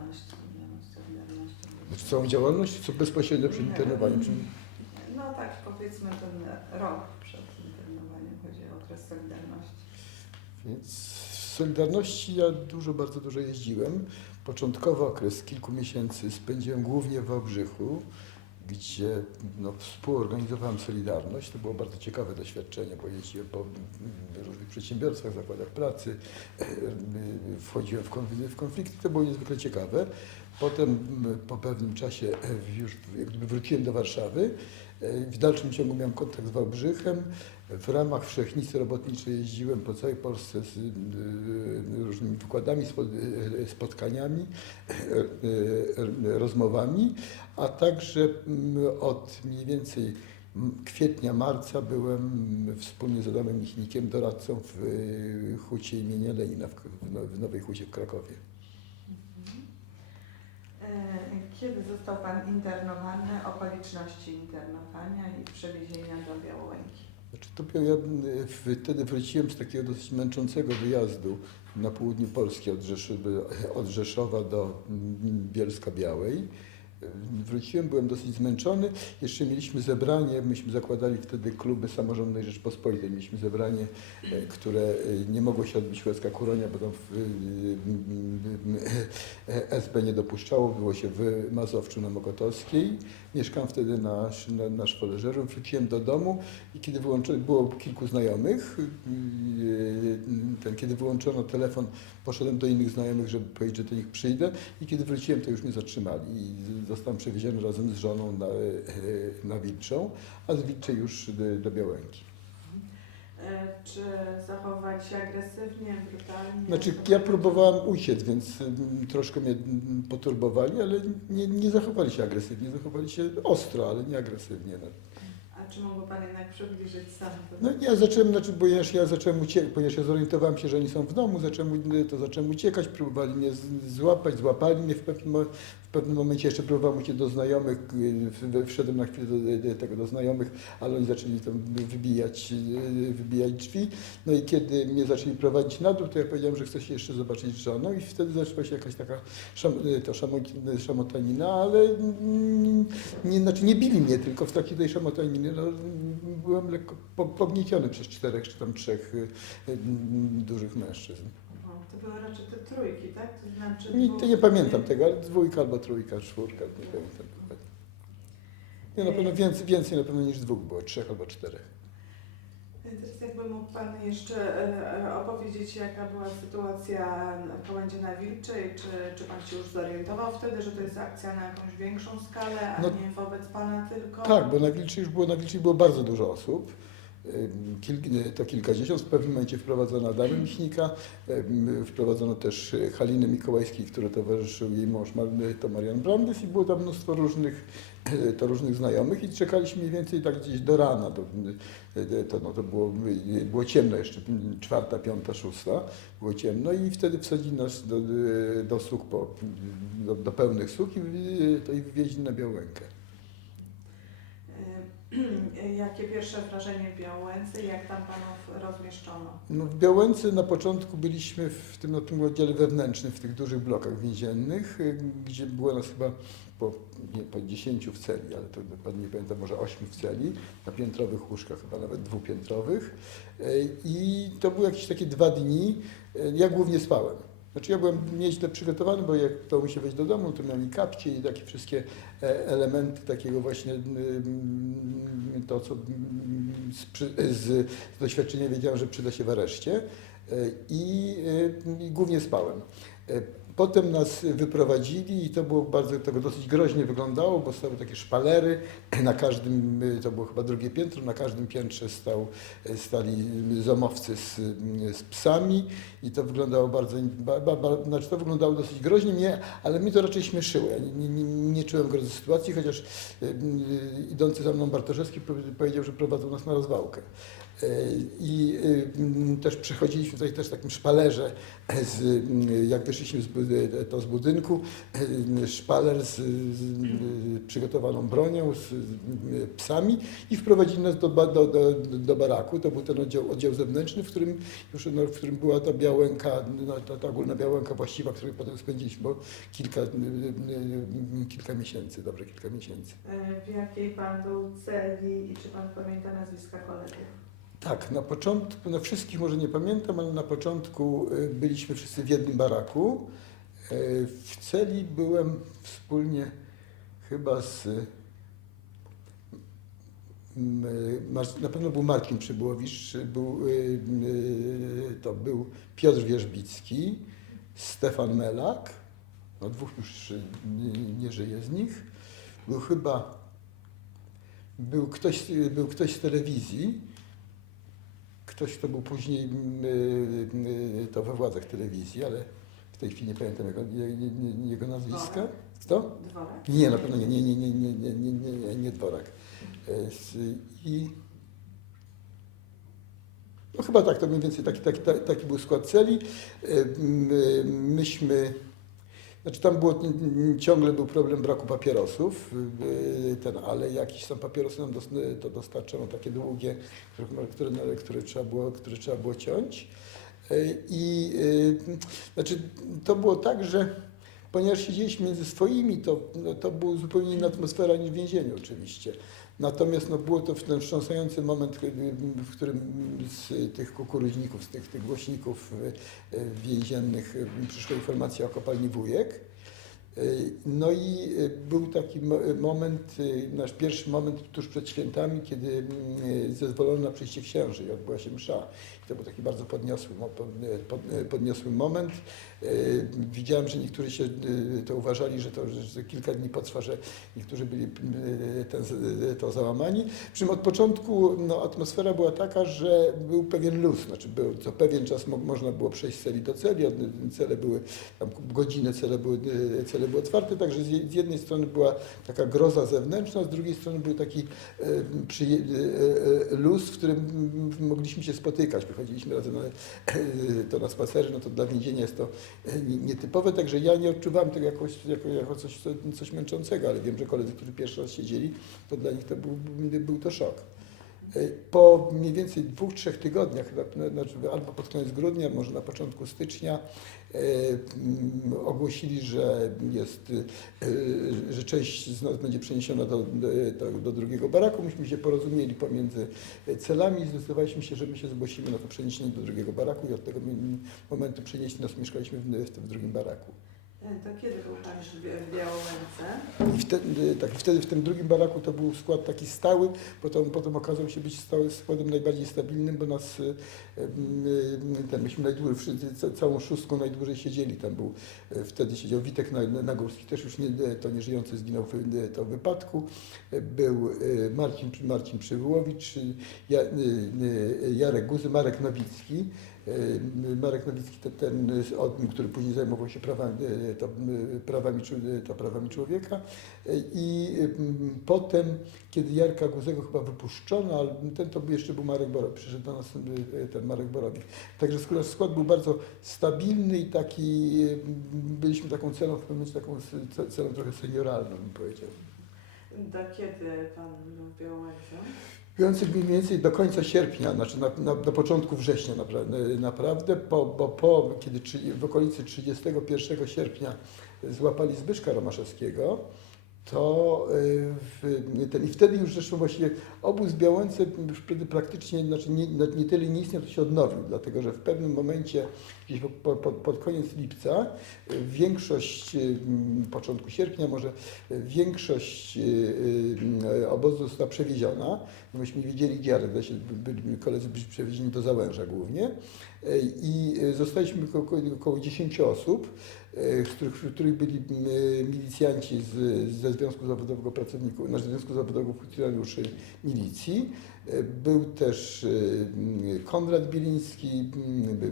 działalność związaną z Solidarnością? Znaczy całą działalność, co bezpośrednio przed Nie. internowaniem. Czy... No tak, powiedzmy ten rok przed internowaniem, chodzi o okres Solidarności. Więc w Solidarności ja dużo, bardzo dużo jeździłem. Początkowy okres kilku miesięcy spędziłem głównie w Wałbrzychu, gdzie no, współorganizowałem Solidarność. To było bardzo ciekawe doświadczenie, bo jeździłem po mm, różnych przedsiębiorstwach, zakładach pracy, e, e, wchodziłem w konflikty, w konflikty. To było niezwykle ciekawe. Potem mm, po pewnym czasie e, już wróciłem do Warszawy. E, W dalszym ciągu miałem kontakt z Wałbrzychem. W ramach Wszechnicy Robotniczej jeździłem po całej Polsce z y, różnymi wykładami, spo- spotkaniami, rozmowami, a także mm, od mniej więcej mm, kwietnia, marca byłem wspólnie z Adamem Michnikiem doradcą w hucie imienia Lenina w Nowej Hucie w Krakowie. E, Kiedy został Pan internowany, okoliczności internowania i przewiezienia do Białołęki? Znaczy, to ja wtedy wróciłem z takiego dosyć męczącego wyjazdu na południu Polski od, Rzeszowy, od Rzeszowa do mm, Bielska Białej. Wróciłem, byłem dosyć zmęczony. Jeszcze mieliśmy zebranie, myśmy zakładali wtedy kluby samorządnej Rzeczpospolitej. Mieliśmy zebranie, e, które e, nie mogło się odbyć Łezka Kuronia, bo tam w, y, SB nie dopuszczało. Było się w Mazowczu na Mokotowskiej. Mieszkam wtedy na, na, na. Wróciłem do domu i kiedy wyłączono, było kilku znajomych, ten, kiedy wyłączono telefon, poszedłem do innych znajomych, żeby powiedzieć, że do nich przyjdę i kiedy wróciłem, to już mnie zatrzymali zostałem przewieziony razem z żoną na, yy, na Wilczą, a z Wilczej już do, do Białęki. E, Czy zachować się agresywnie, brutalnie? Znaczy, ja próbowałem uciec, więc mm, troszkę mnie mm, poturbowali, ale nie, nie zachowali się agresywnie, zachowali się ostro, ale nie agresywnie. Czy mógł Pan jednak przybliżyć sam? No ja zacząłem, znaczy, ponieważ ja zacząłem uciekać, ponieważ ja zorientowałem się, że oni są w domu, zacząłem, to zacząłem uciekać, próbowali mnie złapać, złapali mnie w pewnym, w pewnym momencie, jeszcze próbowałem uciec do znajomych, y, wszedłem na chwilę do, do tego do znajomych, ale oni zaczęli tam wybijać, y, wybijać drzwi, no i kiedy mnie zaczęli prowadzić na dół, to ja powiedziałem, że chcę się jeszcze zobaczyć z żoną i wtedy zaczęła się jakaś taka szam, y, to szamo- szamotanina, ale nie, znaczy nie bili mnie, tylko w takiej tej szamotaniny no, byłem lekko po- pognieciony przez czterech czy tam trzech y, y, dużych mężczyzn. To były raczej te trójki, tak? To znaczy Nie, to nie pamiętam tego, ale dwójka albo trójka, czwórka, nie pamiętam dokładnie. Nie, na pewno więcej, więcej na pewno niż dwóch było, trzech albo czterech. Jakby mógł Pan jeszcze e, opowiedzieć, jaka była sytuacja w Komendzie na Wilczej, czy, czy Pan się już zorientował wtedy, że to jest akcja na jakąś większą skalę, a No- nie wobec Pana tylko? Tak, bo na Wilczy już było, na Wilczy było bardzo dużo osób. Ym, Kil, to kilkadziesiąt, w pewnym momencie wprowadzono Adamę Michnika, ym, wprowadzono też y, Halinę Mikołajskiej, który towarzyszył jej mąż, to Marian Brandes i było tam mnóstwo różnych, to różnych znajomych i czekaliśmy mniej więcej tak gdzieś do rana. To, no, to było, było ciemno jeszcze, czwarta, piąta, szósta, było ciemno i wtedy wsadzili nas do, do po, do, do pełnych suk i, to i wywieźli na Białękę. Jakie pierwsze wrażenie w Białęce i jak tam Panów rozmieszczono? No w Białęce na początku byliśmy w tym, na tym oddziale wewnętrznym, w tych dużych blokach więziennych, y, gdzie było nas chyba po, nie, po 10 w celi, ale to dokładnie nie pamiętam, może 8 w celi, na piętrowych łóżkach, chyba nawet dwupiętrowych. Y, I to były jakieś takie dwa dni, y, ja głównie spałem. Znaczy ja byłem nieźle przygotowany, bo jak udało mi się wejść do domu, to miałem i kapcie i takie wszystkie e, elementy takiego właśnie to, co z, z doświadczenia wiedziałem, że przyda się w areszcie E, i, e, i głównie spałem. Potem nas wyprowadzili i to było bardzo, to dosyć groźnie wyglądało, bo stały takie szpalery, na każdym, to było chyba drugie piętro, na każdym piętrze stał, stali zomowcy z, z psami i to wyglądało bardzo, ba, ba, ba, znaczy to wyglądało dosyć groźnie, mnie, ale mnie to raczej śmieszyło. Ja nie, nie, nie czułem grozy sytuacji, chociaż e, idący za mną Bartoszewski powie- powiedział, że prowadzą nas na rozwałkę. E, I m, też przechodziliśmy tutaj też w takim szpalerze, z, m, jak wyszliśmy z, to z budynku, e, szpaler z, z e, przygotowaną bronią, z psami i wprowadzili nas do, do, do, do baraku. To był ten oddział, oddział zewnętrzny, w którym, już, no, w którym była ta białęka, no, ta, ta ogólna białęka właściwa, której potem spędziliśmy kilka, kilka miesięcy, dobre kilka miesięcy. E, W jakiej Pan był celi i czy Pan pamięta nazwiska kolegów? Tak, na początku, no wszystkich może nie pamiętam, ale na początku y, byliśmy wszyscy w jednym baraku. Y, W celi byłem wspólnie chyba z. Mar- Na pewno był Marcin Przybyłowicz, był, to był Piotr Wierzbicki, Stefan Melak, no dwóch już nie żyje z nich. Był chyba, był ktoś, był ktoś z telewizji, ktoś, kto był później mm, y, y, to we władzach telewizji, ale w tej chwili nie pamiętam jego, je- je- je- jego nazwiska. Dworak? Kto? Dworek? Nie, na pewno nie, nie, nie, nie, nie, nie, nie, nie, nie, Dworak. E, I no chyba tak, to mniej więcej taki, taki, taki, był skład celi. E, e, Myśmy, znaczy tam było, ciągle był problem braku papierosów, e, ten, ale jakieś tam papierosy nam dos, to dostarczono, takie długie, które, które, no, które, trzeba, było, które trzeba było ciąć. I znaczy to było tak, że ponieważ siedzieliśmy między swoimi, to, no, to była zupełnie inna atmosfera niż w więzieniu oczywiście. Natomiast no, było to ten wstrząsający moment, w którym z tych kukuryźników, z tych, tych głośników e, e, więziennych e, przyszła informacja o kopalni Wujek. No i był taki mo- moment, nasz pierwszy moment tuż przed świętami, kiedy zezwolono na przyjście księży i odbyła się msza. To był taki bardzo podniosły, podniosły moment. E, Widziałem, że niektórzy się e, to uważali, że to że kilka dni potrwa, że niektórzy byli e, ten, to załamani. Przy czym od początku no, atmosfera była taka, że był pewien luz, znaczy był, co pewien czas mo, można było przejść z celi do celi, cele były, tam godzinę cele były, cele były otwarte, także z, je- z jednej strony była taka groza zewnętrzna, z drugiej strony był taki przy, luz, w którym mogliśmy się spotykać. Wychodziliśmy razem na, to na spacery, no to dla więzienia jest to nietypowe, także ja nie odczuwałem tego jakoś, jako, jako coś, co- coś męczącego, ale wiem, że koledzy, którzy pierwszy raz siedzieli, to dla nich to był, był to szok. E, Po mniej więcej dwóch, trzech tygodniach, chyba, no, znaczy albo pod koniec grudnia, może na początku stycznia, e, mm, ogłosili, że jest, e, że część z nas będzie przeniesiona do, do, do drugiego baraku. Myśmy się porozumieli pomiędzy celami i zdecydowaliśmy się, że my się zgłosimy na to przeniesienie do drugiego baraku i od tego momentu przenieśli nas, mieszkaliśmy w, w drugim baraku. E, To kiedy był Pan w? I wtedy, tak, wtedy w tym drugim baraku to był skład taki stały, potem, potem okazał się być stały, składem najbardziej stabilnym, bo nas, y, y, ten, myśmy najdłużej, wszyscy, ca- całą szóstką najdłużej siedzieli. Tam był, wtedy siedział Witek Na- Nagórski, też już nie, to nieżyjący zginął w to wypadku. Był Marcin, Marcin y, Jarek Guzy, Marek Nowicki. Y, Marek Nowicki ten, od, który później zajmował się prawami, y, to, y, prawami, to prawami człowieka. I potem, kiedy Jarka Guzego chyba wypuszczono, ale ten to jeszcze był Marek Borowik, przyszedł do nas ten Marek Borowik. Także nasz skład był bardzo stabilny i taki, byliśmy taką celą, w pewnym taką ce- celą trochę senioralną, bym powiedział. Do kiedy Pan był Białymence? Mówiący mniej więcej do końca sierpnia, znaczy na, na, do początku września naprawdę, naprawdę po, bo po, kiedy w okolicy 31 sierpnia złapali Zbyszka Romaszewskiego, to y, ten, i wtedy już zresztą właściwie obóz w Białęce już wtedy praktycznie, znaczy nie, nie tyle nie istniał, to się odnowił, dlatego że w pewnym momencie, gdzieś po, po, pod koniec lipca, większość, y, początku sierpnia może, większość y, obozu została przewieziona. Myśmy wiedzieli gdzie, ale by- byli koledzy byli przewiezieni do Załęża głównie. I zostaliśmy około, około 10 osób, których, wśród których byli y, milicjanci z, ze Związku Zawodowego Pracowników, znaczy Związku Zawodowego Funkcjonariuszy Milicji. Y, Był też Konrad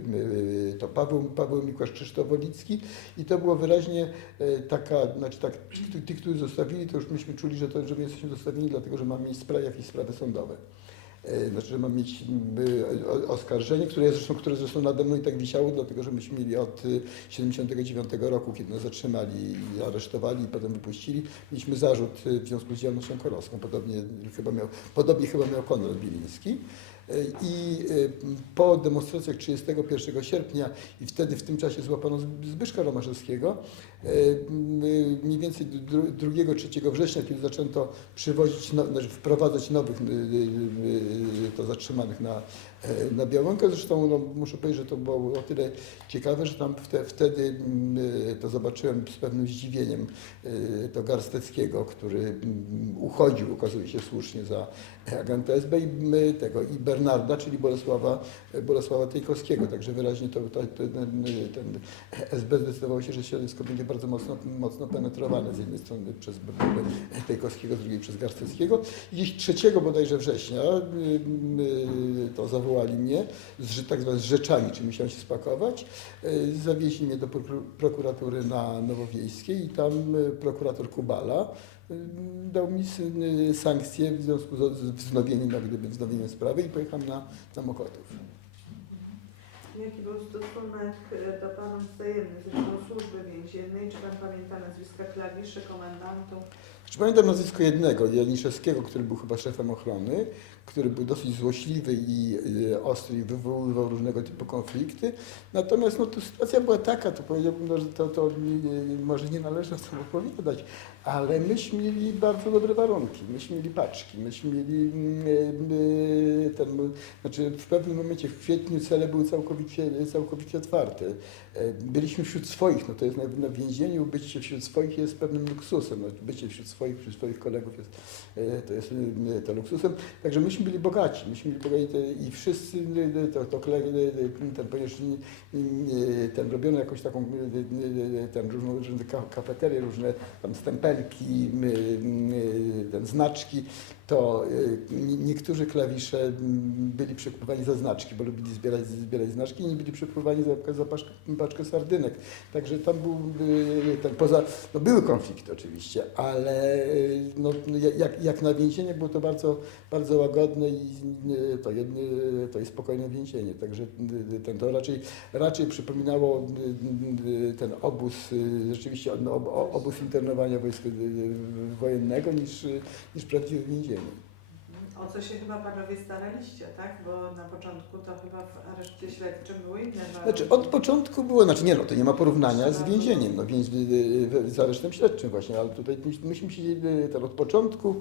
by- to Paweł, Paweł Mikłasz Krzysztofolicki i to było wyraźnie e, taka, znaczy tak, ci, którzy zostawili, to już myśmy czuli, że, to, że my jesteśmy zostawieni, dlatego że mamy mieć spra- jakieś sprawy sądowe. E, znaczy, że mam mieć y, oskarżenie, które zresztą, które zresztą nade mną i tak wisiało, dlatego że myśmy mieli od y, 79 roku, kiedy nas zatrzymali i aresztowali i potem wypuścili, mieliśmy zarzut y, w związku z działalnością korowską. Podobnie chyba miał, podobnie chyba miał Konrad Bieliński. Y, I y, po demonstracjach 31 sierpnia i wtedy w tym czasie złapano Zb- Zbyszka Romaszewskiego, y, mniej więcej 2-3 września, kiedy zaczęto przywozić, no, znaczy wprowadzać nowych to zatrzymanych na, e, na Białąkę. Zresztą no, muszę powiedzieć, że to było o tyle ciekawe, że tam wte, wtedy mm, y, to zobaczyłem z pewnym zdziwieniem y, to Garsteckiego, który mm, uchodził, okazuje się słusznie, za agenta SB i my tego i Bernarda, czyli Bolesława, Bolesława Tejkowskiego. Także wyraźnie to, to, ten, ten SB zdecydował się, że środowisko będzie bardzo mocno, mocno penetrowane z jednej strony przez Tejkowskiego, z drugiej przez Garsteckiego. I Gdzieś 3 bodajże września y, y, to zawołali mnie, z, tak zwane z rzeczami, czy musiałem się spakować. Y, Zawieźli mnie do prokura- prokuratury na Nowowiejskiej i tam y, prokurator Kubala y, dał mi s- sankcje w związku z wznowieniem, jak gdyby wznowieniem sprawy i pojechałem na, na Mokotów. Jaki był stosunek e, do Panów wzajemny, zresztą służby więziennej? Czy Pan pamięta nazwiska klawiszy, komendantów? Czy pamiętam nazwisko jednego, Janiszewskiego, który był chyba szefem ochrony, który był dosyć złośliwy i y, ostry i wywoływał różnego typu konflikty. Natomiast no, tu sytuacja była taka, to powiedziałbym, no, że to, to może nie należy o tym opowiadać, ale myśmy mieli bardzo dobre warunki, myśmy mieli paczki, myśmy mieli mm, y, ten, znaczy w pewnym momencie w kwietniu cele były całkowicie, całkowicie otwarte. E, Byliśmy wśród swoich, no to jest na, więzieniu, bycie wśród swoich jest pewnym luksusem, no, bycie wśród swoich, wśród swoich kolegów jest, e, to jest e, to luksusem. Także myśmy byli bogaci, myśmy byli bogaci i wszyscy, to, to ten, ponieważ ten robiono jakąś taką, ten, różne kafeterie, różne tam stempelki, ten znaczki, to e, nie- niektórzy klawisze byli przekupywani za znaczki, bo lubili zbierać, zbierać znaczki, inni byli przekupywani za, za paczkę, paczkę sardynek. Także tam był, e, ten, poza, no były konflikty oczywiście, ale e, no, jak, jak na więzienie było to bardzo, bardzo łagodne i to, jedno, to jest spokojne więzienie. Także ten, to raczej, raczej przypominało ten obóz, rzeczywiście no, ob- obóz internowania wojska e, wojennego niż, niż prawdziwe więzienie. O co się chyba Panowie staraliście, tak? Bo na początku to chyba w areszcie śledczym były inne warunki. Znaczy od początku było, znaczy nie no, to nie ma porównania z więzieniem, no więc y, z aresztem śledczym właśnie, ale tutaj myś- myśmy siedzieli y, tam od początku.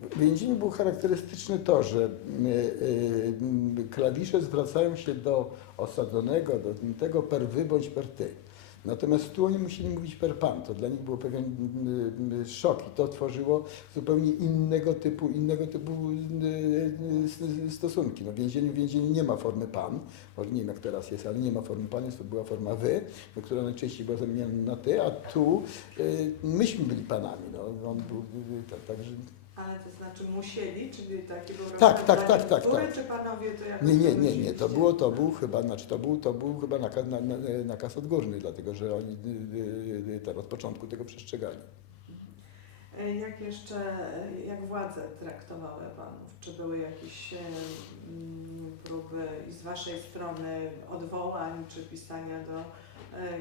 W więzieniu było charakterystyczne to, że y, y, y, klawisze zwracają się do osadzonego, do tego per wy bądź per ty. Natomiast tu oni musieli mówić per pan, to dla nich był pewien y, y, szok i to tworzyło zupełnie innego typu, innego typu y, y, s- stosunki. No w więzieniu, w więzieniu nie ma formy pan, może nie wiem jak teraz jest, ale nie ma formy pan, jest to była forma wy, która najczęściej była zamieniana na ty, a tu y, myśmy byli panami. No, on był, y, tak, także Ale to znaczy musieli, czyli taki był Tak, tak, tak, tak, tak. czy Panowie to jakoś Nie, nie, nie, nie. To było, to był chyba, znaczy to był, to był chyba nakaz, na, na, nakaz odgórny, dlatego że oni y, y, y, tam od początku tego przestrzegali. E, Jak jeszcze, e, jak władze traktowały Panów? Czy były jakieś e, mm, próby z Waszej strony odwołań, czy pisania do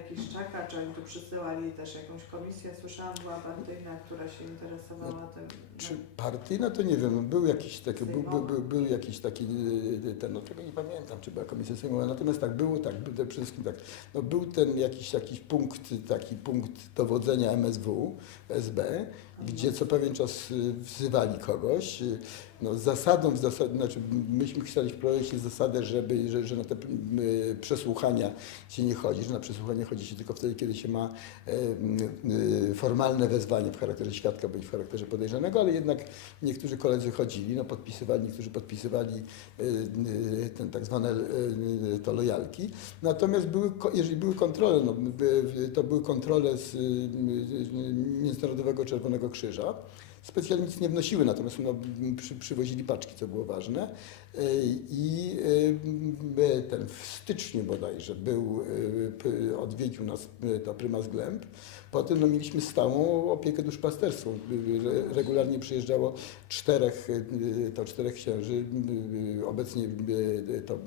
Kiszczaka, czy oni tu przysyłali też jakąś komisję? Słyszałam, była partyjna, która się interesowała tym. Czy partyjna, to nie wiem, był jakiś taki, był, był, był, był jakiś taki, y, ten, no tego nie pamiętam, czy była komisja sejmowa, natomiast tak, było tak, był, przede wszystkim tak, no był ten jakiś, jakiś punkt, taki punkt dowodzenia MSW, SB, gdzie co pewien czas y, wzywali kogoś. Y, No, zasadą, zasad, znaczy myśmy chcieli wprowadzić zasadę, żeby, że, że na te y, przesłuchania się nie chodzi, że na przesłuchanie chodzi się tylko wtedy, kiedy się ma formalne wezwanie w charakterze świadka bądź w charakterze podejrzanego, ale jednak niektórzy koledzy chodzili, no, podpisywali, niektórzy podpisywali ten tak zwane to lojalki. Natomiast były, jeżeli były kontrole, no, to były kontrole z Międzynarodowego Czerwonego Krzyża. Specjalnie nic nie wnosiły, natomiast no, przy, przywozili paczki, co było ważne. Y, I y, ten w styczniu bodajże był, y, odwiedził nas y, to prymas Glęb. Potem no, mieliśmy stałą opiekę duszpasterską. Re- Regularnie przyjeżdżało czterech, y, to czterech księży, y, obecnie y, to y,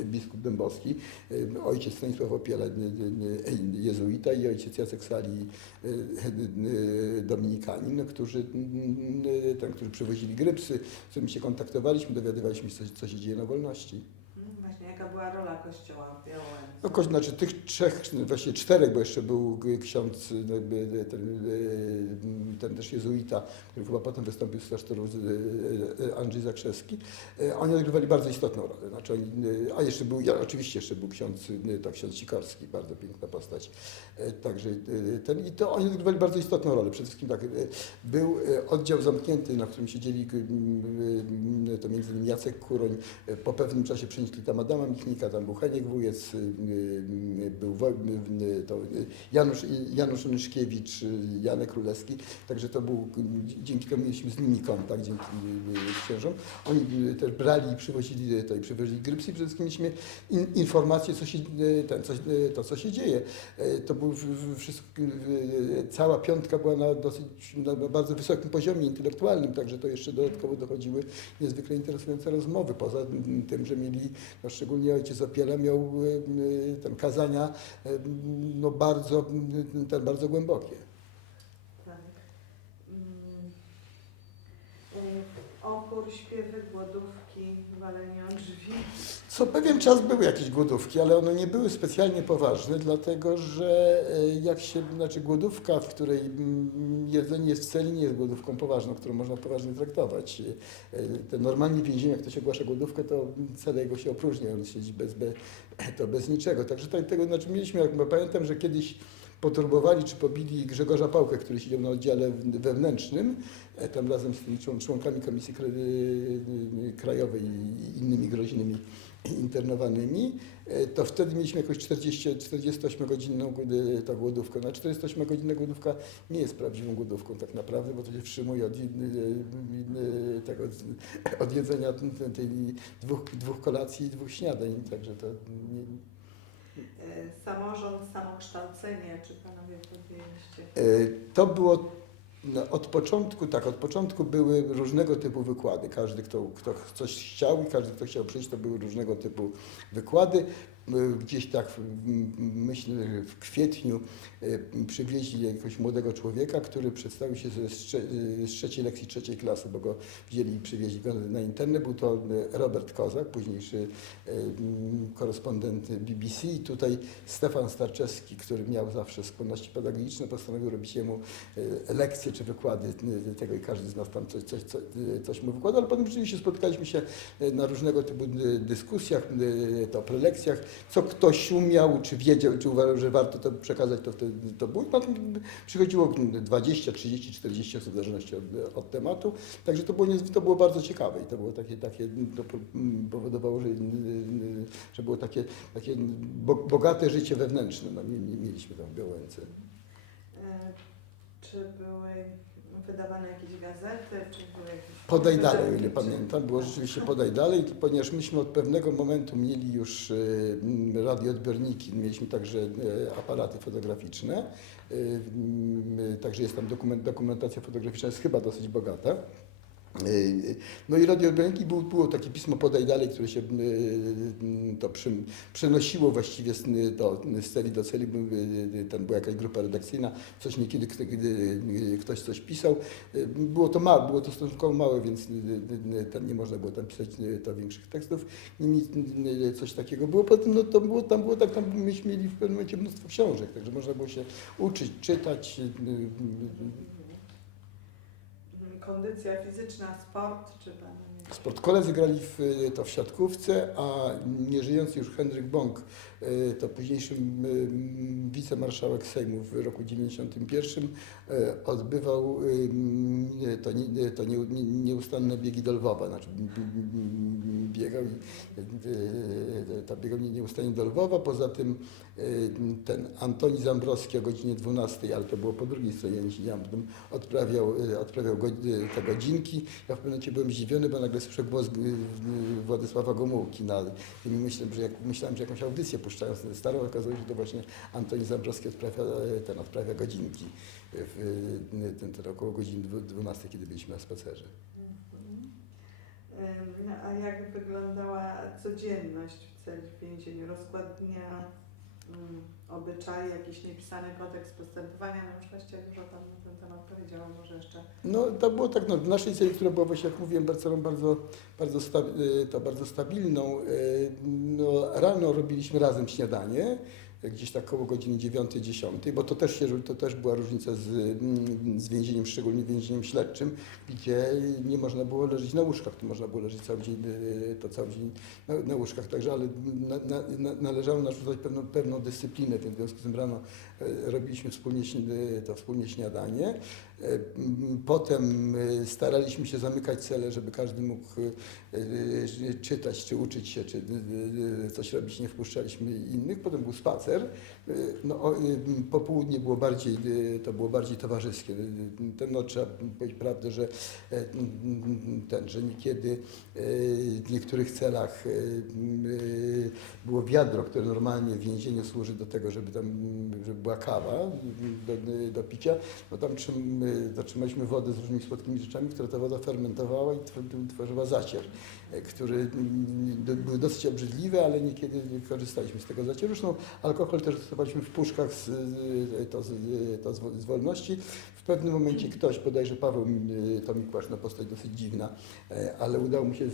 y, biskup Dębowski, y, ojciec Stanisław Opiela, y, y, y, jezuita i ojciec Jacek Sali, y, y, dominikanin, którzy, y, tam, którzy przywozili grypsy, z którymi się kontaktowaliśmy, dowiadywaliśmy się, co, co się dzieje na wolności. Właśnie, była rola Kościoła w? No, ko- znaczy tych trzech, właściwie czterech, bo jeszcze był g- ksiądz, no, jakby, ten, e, ten też jezuita, który chyba potem wystąpił z klasztoru, Andrzej Zakrzewski. Oni odgrywali bardzo istotną rolę. Znaczy oni, a jeszcze był, ja, oczywiście jeszcze był ksiądz, e, to ksiądz Sikorski, bardzo piękna postać. Także ten, i to oni odgrywali bardzo istotną rolę. Przede wszystkim tak, był oddział zamknięty, na którym siedzieli to między innymi Jacek Kuroń, Po pewnym czasie przenieśli tam Adama Michnika, tam był Heniek Wujec, y, y, był y, y, to Janusz, Janusz Onyszkiewicz, y, Janek Królewski. Także to był, dzięki temu mieliśmy z nimi kontakt, dzięki księżom. Oni też brali i przywozili to i przywozili grypsy przede wszystkim mieliśmy in, informacje, co się, ten, co, to co się dzieje. To był wszystko, cała piątka była na dosyć, na bardzo wysokim poziomie intelektualnym, także to jeszcze dodatkowo dochodziły niezwykle interesujące rozmowy. Poza tym, że mieli, no szczególnie ojciec Opiela miał y, y, tam kazania y, no bardzo, ten bardzo głębokie. Tak. Mm, Opór, śpiewy, głodówki, walenie o drzwi. Co pewien czas były jakieś głodówki, ale one nie były specjalnie poważne, dlatego że e, jak się, znaczy głodówka, w której jedzenie jest w celi, nie jest głodówką poważną, którą można poważnie traktować. E, Te normalnie w więzieniu, jak ktoś ogłasza głodówkę, to cele jego się opróżnia, on siedzi bez, be, to bez niczego. Także to, tego, znaczy mieliśmy, jak pamiętam, że kiedyś poturbowali czy pobili Grzegorza Pałkę, który siedział na oddziale wewnętrznym, e, tam razem z tymi człon- członkami Komisji Kra- Krajowej i innymi groźnymi internowanymi, e, to wtedy mieliśmy jakoś 40, 48-godzinną głod- tą głodówkę. Na 48-godzinna głodówka nie jest prawdziwą głodówką tak naprawdę, bo to się wstrzymuje od, y, tego, od jedzenia tej dwóch, dwóch kolacji i dwóch śniadań, także to nie, Samorząd, samokształcenie, czy panowie podjęliście? E, To było no, od początku, tak, od początku były różnego typu wykłady. Każdy, kto, kto coś chciał i każdy, kto chciał przyjść, to były różnego typu wykłady. E, Gdzieś tak, myślę, w kwietniu przywieźli jakiegoś młodego człowieka, który przedstawił się ze- z, trze- z trzeciej lekcji trzeciej klasy, bo go wzięli i przywieźli go na internet. Był to e, Robert Kozak, późniejszy e, m, korespondent BBC. I tutaj Stefan Starczewski, który miał zawsze skłonności pedagogiczne, postanowił robić jemu lekcje czy wykłady tego i każdy z nas tam coś, coś, coś, mu wykładał, ale potem rzeczywiście spotkaliśmy się na różnego typu dyskusjach, to prelekcjach, co ktoś umiał, czy wiedział, czy uważał, że warto to przekazać, to wtedy to było. No, przychodziło 20, 30, 40 osób w zależności od, od tematu, także to było, to było bardzo ciekawe i to było takie, takie to po- m, powodowało, że, że było takie, takie bo- bogate życie wewnętrzne, no, mi- mi- mieliśmy tam w Białęce. Y, Czy były wydawane jakieś gazety, czy były jakieś... Podaj dalej, o ile pamiętam, było rzeczywiście podaj dalej, ponieważ myśmy od pewnego momentu mieli już e, m, radioodbiorniki, mieliśmy także e, aparaty fotograficzne, e, m, także jest tam dokument, dokumentacja fotograficzna jest chyba dosyć bogata. E, No i radioodbiorniki było, było takie pismo Podaj Dalej, które się e, to przenosiło właściwie z, do, z celi do celi, e, tam była jakaś grupa redakcyjna, coś niekiedy e, ktoś coś pisał. E, Było to małe, było to stosunkowo małe, więc e, e, tam nie można było tam pisać e, to większych tekstów. Niemniej e, coś takiego było. Potem no, to było, tam było tak, tam myśmy mieli w pewnym momencie mnóstwo książek, także można było się uczyć, czytać. Kondycja fizyczna, sport, czy pan... Sport. Koledzy grali w, to w siatkówce, a nieżyjący już Henryk Bąk, to późniejszy y, wicemarszałek Sejmu w roku 91, y, odbywał to, to nie, nie, nieustanne biegi do Lwowa, znaczy biegał y, to biegał nie- nieustannie do Lwowa, poza tym ten Antoni Zambrowski o godzinie 12, ale to było po drugiej stronie, ja odprawiał, odprawiał te godzinki. Ja w pewnym momencie byłem zdziwiony, bo nagle słyszę głos Władysława Gomułki. Na, i myślałem, że jak, myślałem, że jakąś audycję puszczę puszczając starą, okazuje się, że to właśnie Antoni Zambrowski odprawia, e, ten odprawia godzinki w, e, ten, ten około godziny dwu- 12, kiedy byliśmy na spacerze. Mhm. No, A jak wyglądała codzienność w celi w więzieniu? Rozkład dnia, ym, obyczaje, jakiś niepisany kodeks postępowania? No już właściwie dużo Pan na ten temat powiedział, a może jeszcze No to było tak, no, w naszej celi, która była właśnie, jak mówiłem, bardzo, bardzo, bardzo, y, to bardzo stabilną, y, no, rano robiliśmy razem śniadanie, gdzieś tak koło godziny 9-10, bo to też, się, to też była różnica z, mm, z więzieniem, szczególnie więzieniem śledczym, gdzie nie można było leżeć na łóżkach, tu można było leżeć cały dzień, y, to cały dzień na, na łóżkach, także ale na, na, na, należało narzucać pewną, pewną dyscyplinę, w związku z tym rano e, robiliśmy wspólnie, śni- to wspólnie śniadanie. Potem e, staraliśmy się zamykać cele, żeby każdy mógł e, e, czytać, czy uczyć się, czy coś robić. Nie wpuszczaliśmy innych. Potem był spacer. E, No, m, popołudnie było bardziej, e, to było bardziej towarzyskie. Ten, no, trzeba powiedzieć prawdę, że e, ten, że niekiedy w niektórych celach było wiadro, które normalnie w więzieniu służy do tego, żeby tam żeby była kawa do, do picia, no tam trzym, zatrzymaliśmy wodę z różnymi słodkimi rzeczami, która ta woda fermentowała i tw- tworzyła zacier, e, który mm, do- był dosyć obrzydliwy, ale niekiedy korzystaliśmy z tego. Zresztą alkohol też stosowaliśmy w puszkach z, to, to z, wo- z wolności. W pewnym momencie ktoś, bodajże Paweł y, to Mikłasz, no postać dosyć dziwna, e, ale udało mu się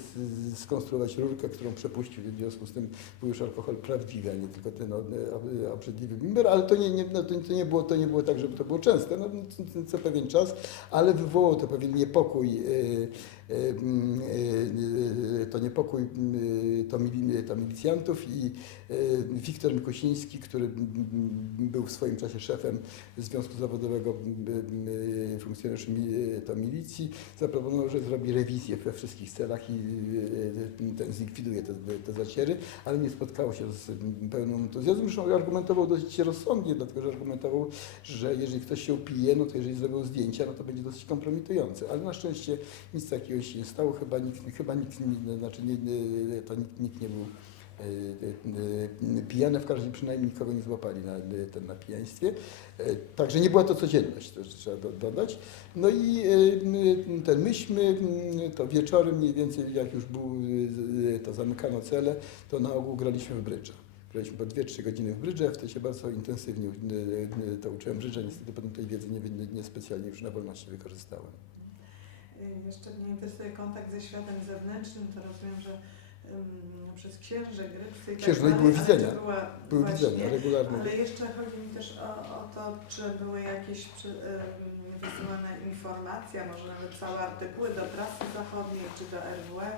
skonstruować rurkę, którą przepuścił, w związku z tym był już alkohol prawdziwy, a nie tylko ten ob- ob- obrzydliwy bimber, ale to nie, nie, no, to, nie było, to nie było tak, żeby to było częste, no, co, pewien czas, ale wywołało to pewien niepokój, y, y, mm, y, y, to niepokój y, to, mili, to milicjantów i y, Wiktor Mikusiński, który był w swoim czasie szefem Związku Zawodowego y, y, funkcjonariuszy to milicji, zaproponował, że zrobi rewizję we wszystkich celach i y, ten zlikwiduje te, te zaciery, ale nie spotkało się z pełnym entuzjazmem. Zresztą argumentował dosyć rozsądnie, dlatego że argumentował, że jeżeli ktoś się upije, no to jeżeli zrobią zdjęcia, no to będzie dosyć kompromitujące. Ale na szczęście nic takiego się nie stało, chyba nikt, chyba nikt, znaczy nie, to nikt, nikt nie był e, e, pijany, w każdym przynajmniej nikogo nie złapali na, ten, na pijaństwie. E, Także nie była to codzienność, to trzeba do, dodać. No i ten, myśmy to wieczorem mniej więcej, jak już był, to zamykano cele, to na ogół graliśmy w brydża. Graliśmy po 2-3 godziny w brydża, wtedy się bardzo intensywnie to uczyłem brydża, niestety potem tej wiedzy nie, nie, nie już na wolności wykorzystałem. Jeszcze mnie interesuje kontakt ze światem zewnętrznym, to rozumiem, że ym, przez księże, grypsy i tak i dalej, były ale widzenia. Była, Były właśnie, widzenia regularne. Ale jeszcze chodzi mi też o, o to, czy były jakieś ym, wysyłane informacje, może nawet całe artykuły do prasy zachodniej czy do RWE.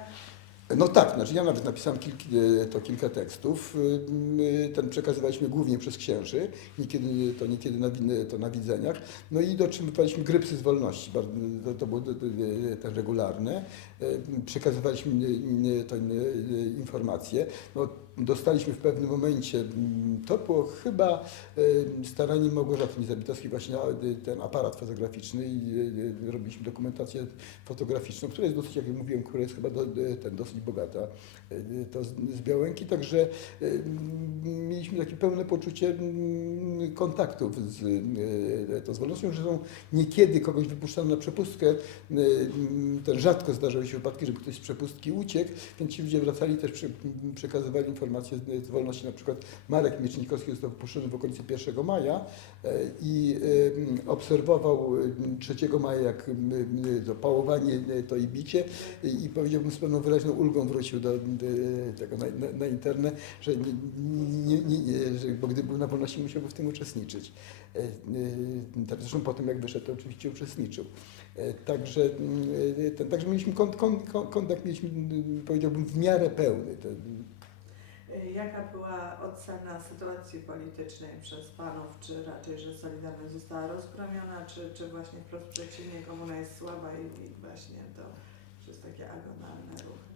No tak, znaczy ja nawet napisałem kilk, e, to kilka tekstów. Y, Ten przekazywaliśmy głównie przez księży, niekiedy, to niekiedy na, to na widzeniach. No i dotrzymywaliśmy grypsy z wolności, to, to było to, to, e, Przekazywaliśmy to e, informacje. No, dostaliśmy w pewnym momencie, to było chyba e, staraniem Małgorzaty Niezabitowskiej, właśnie ten aparat fotograficzny i e, robiliśmy dokumentację fotograficzną, która jest dosyć, jak mówiłem, która jest chyba do, ten, dosyć bogata, to z, Białęki, także mieliśmy takie pełne poczucie kontaktów z, to z wolnością, że są niekiedy kogoś wypuszczano na przepustkę, ten rzadko zdarzały się wypadki, żeby ktoś z przepustki uciekł, więc ci ludzie wracali też przy, przekazywali informacje z, wolności, na przykład Marek Miecznikowski został wypuszczony w okolicy 1 maja e, i e, obserwował e, 3 maja, jak to pałowanie, e, to i bicie i, powiedziałbym z pewną wyraźną ulgą wrócił do, tego na, na, na internet, że nie, nie, nie, że, bo gdy był na wolności musiałby w tym uczestniczyć. E, e, Zresztą potem jak wyszedł, to oczywiście uczestniczył. E, Także, mm, e, ten, także mieliśmy kont, kont, kont, kontakt, mieliśmy, mm, powiedziałbym, w miarę pełny. Y, Jaka była ocena sytuacji politycznej przez Panów? Czy raczej, że Solidarność została rozgromiona, czy, czy właśnie wprost przeciwnie, komuna jest słaba i, i właśnie to przez takie agonalne ruchy?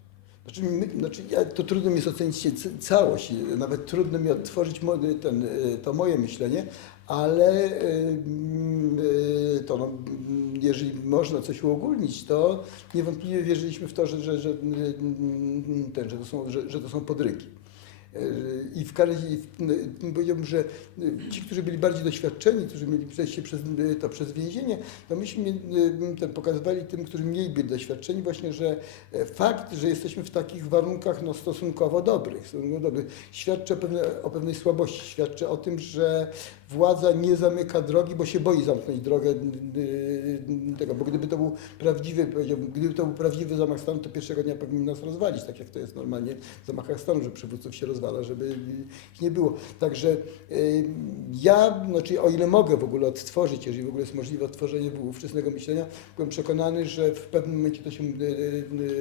Znaczy, my, znaczy ja, to trudno mi jest ocenić całość, nawet trudno mi odtworzyć ten, to moje myślenie, ale y, y, to no, jeżeli można coś uogólnić, to niewątpliwie wierzyliśmy w to, że, że, że, mm, ten, że, to, są, że, że to są podrygi. I w każdym powiedziałbym, że ci, którzy byli bardziej doświadczeni, którzy mieli przejście przez to przez więzienie, to myśmy y, ten pokazywali tym, którzy mniej byli doświadczeni, właśnie, że e, fakt, że jesteśmy w takich warunkach no, stosunkowo dobrych, stosunkowo dobrych, świadczy o, o pewnej słabości, świadczy o tym, że władza nie zamyka drogi, bo się boi zamknąć drogę tego, bo gdyby to był prawdziwy, gdyby to był prawdziwy zamach stanu, to pierwszego dnia powinni nas rozwalić, tak jak to jest normalnie w zamachach stanu, że przywódców się rozwala, żeby ich nie było. Także y, ja, znaczy o ile mogę w ogóle odtworzyć, jeżeli w ogóle jest możliwe odtworzenie ówczesnego myślenia, byłem przekonany, że w pewnym momencie to się, y,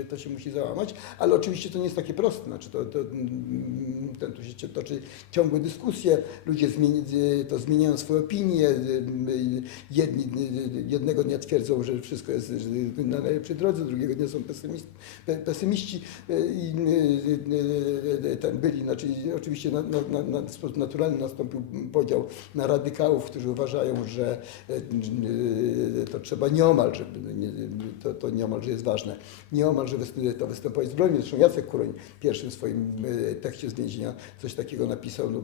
y, to się musi załamać, ale oczywiście to nie jest takie proste, znaczy to, to, mm, ten, tu się toczy ciągłe dyskusje, ludzie zmieni, to zmieniają swoje opinie, y, y, jedni, y, jednego dnia twierdzą, że wszystko jest na najlepszej drodze, drugiego dnia są pesymiści ten byli, znaczy oczywiście na, na, na, w sposób naturalny nastąpił podział na radykałów, którzy uważają, że to trzeba nieomal, żeby to, to nieomal, że jest ważne, nieomal, że to występować zbrojnie. Zresztą Jacek Kuroń w pierwszym swoim tekście z więzienia coś takiego napisał, no,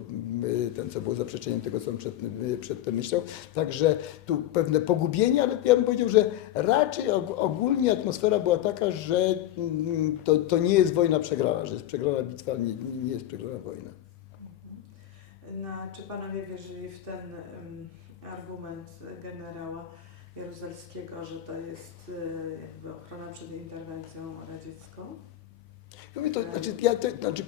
ten co było zaprzeczeniem tego, co on przed, y, przedtem myślał. Także tu pewne pogubienie, ale ja bym powiedział, że raczej og- ogólnie atmosfera była taka, że mm, to, to nie jest wojna przegrana, że jest przegrana bitwa, nie, nie jest przegrana wojna. No, czy panowie wierzyli w ten em, argument generała Jaruzelskiego, że to jest e, jakby ochrona przed interwencją radziecką? Ja mówię, to, znaczy, ja, to, znaczy,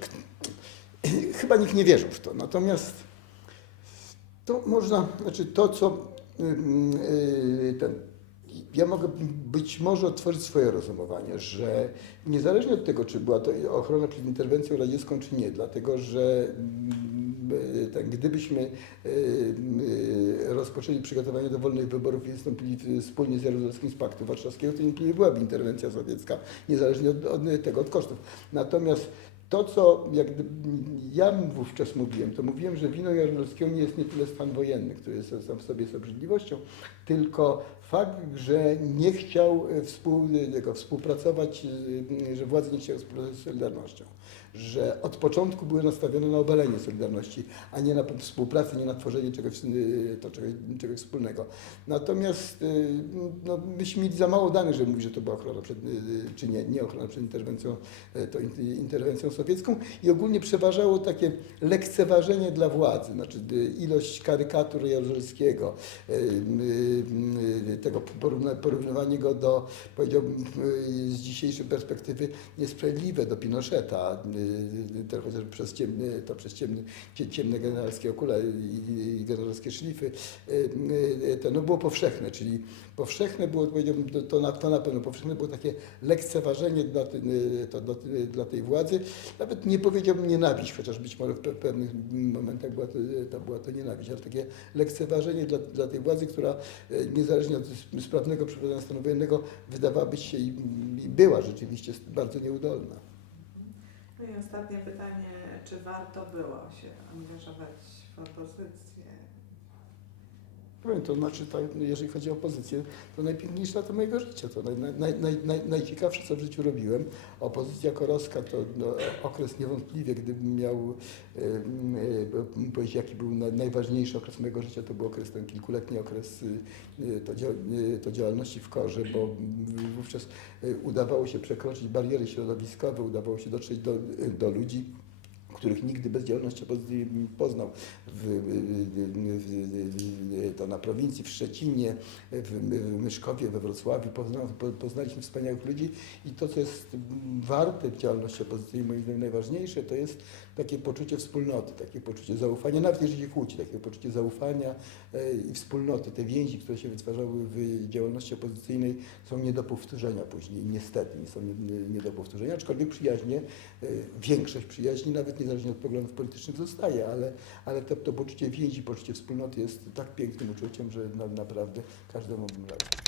chyba nikt nie wierzył w to. Natomiast to można, znaczy to, co yy, ten. Ja mogę być może otworzyć swoje rozumowanie, że niezależnie od tego, czy była to ochrona przed interwencją radziecką, czy nie, dlatego że mm, tak, gdybyśmy rozpoczęli przygotowanie do wolnych wyborów i wystąpili wspólnie z Jaruzelskim z Paktu Warszawskiego, to nie byłaby interwencja sowiecka, niezależnie od, od tego, od kosztów. Natomiast to, co jak ja wówczas mówiłem, to mówiłem, że winą Jaruzelskiego nie jest nie tyle stan wojenny, który jest sam w sobie jest obrzydliwością, tylko fakt, że nie chciał e, współ, tego, współpracować, e, że władze nie chciały współpracować z Solidarnością. Że od początku były nastawione na obalenie Solidarności, a nie na współpracę, nie na tworzenie czegoś, e, to czegoś, czegoś wspólnego. Natomiast e, no, myśmy mieli za mało danych, żeby mówić, że to była ochrona przed, e, czy nie, nie ochrona przed interwencją, to in- interwencją sowiecką i ogólnie przeważało takie lekceważenie dla władzy, znaczy ilość karykatur Jaruzelskiego, tego porównywanie go do, powiedziałbym z dzisiejszej perspektywy niesprawiedliwe do Pinocheta, e, to chociaż przez ciemny, to przez ciemny, cie- ciemne generalskie okulary i, i generalskie szlify, e, to no było powszechne, czyli powszechne było, powiedziałbym, to, na, to na pewno powszechne było takie lekceważenie dla, ty- to, dla tej władzy, nawet nie powiedziałbym nienawiść, chociaż być może w pe- pewnych momentach była to, to, była to nienawiść, ale takie lekceważenie dla, dla tej władzy, która niezależnie od sprawnego przeprowadzenia stanu wojennego wydawałaby się i, i była rzeczywiście bardzo nieudolna. No i ostatnie pytanie, czy warto było się angażować w opozycję? Powiem, to znaczy, tak, jeżeli chodzi o opozycję, to najpiękniejsze lata mojego życia. To naj, naj, naj, naj, najciekawsze, co w życiu robiłem. Opozycja korowska to no, okres niewątpliwie, gdybym miał e, e, powiedzieć, jaki był na, najważniejszy okres mojego życia, to był okres, ten kilkuletni okres e, to, e, to działalności w korze, bo wówczas e, udawało się przekroczyć bariery środowiskowe, udawało się dotrzeć do, do ludzi, których nigdy bez działalności opozycji poznał. W, w, to na prowincji, w Szczecinie, w, w Myszkowie, we Wrocławiu pozna, po, poznaliśmy wspaniałych ludzi i to, co jest warte w działalności opozycyjnej, moim zdaniem najważniejsze, to jest takie poczucie wspólnoty, takie poczucie zaufania, nawet jeżeli się kłóci, takie poczucie zaufania e, i wspólnoty. Te więzi, które się wytwarzały w działalności opozycyjnej są nie do powtórzenia później, niestety, nie są nie, nie, nie do powtórzenia, aczkolwiek przyjaźnie, e, większość przyjaźni, nawet niezależnie od poglądów politycznych zostaje, ale, ale to, to poczucie więzi, poczucie wspólnoty jest tak pięknym uczuciem, że na, naprawdę każdemu bym radził.